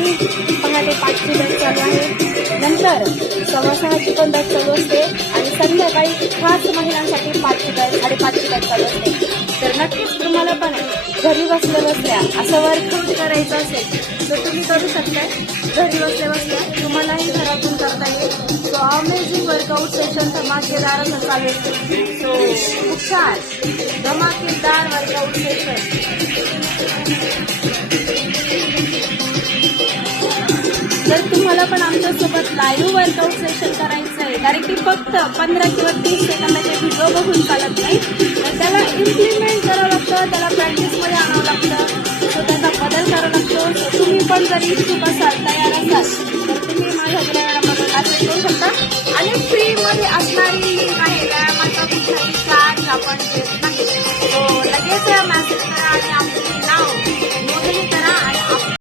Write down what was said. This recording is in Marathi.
सकाळी पहाटे 5ची बॅच चालू आहे, नंतर 6:15ची पण बॅच चालू असते आणि संध्याकाळी खास महिलांसाठी 5ची बॅच 5:30ची बॅच चालू असते. तर नक्कीच तुम्हाला पण घरी बसल्या बसल्या असं वर्कआउट करायचं असेल तर तुम्ही करू शकताय. घरी बसल्या बसल्या तुम्हालाही घरातून करता येईल. सो अमेझिंग वर्कआउट सेशन धमाकेदार असं चालू आहे. सो खूप छान धमाकेदार वर्कआउट सेशन. जर तुम्हाला पण आमच्यासोबत लाईव्ह वर्कआउट सेशन करायचं आहे, डायरेक्टली फक्त 15 किंवा 30 सेकंदाचे व्हिडिओ बघून चालत नाही, तर त्याला इम्प्लिमेंट करावं लागतं, त्याला प्रॅक्टिसमध्ये आणावं लागतं, सो त्याचा बदल करावा लागतो. तुम्ही पण जर इच्छुक असाल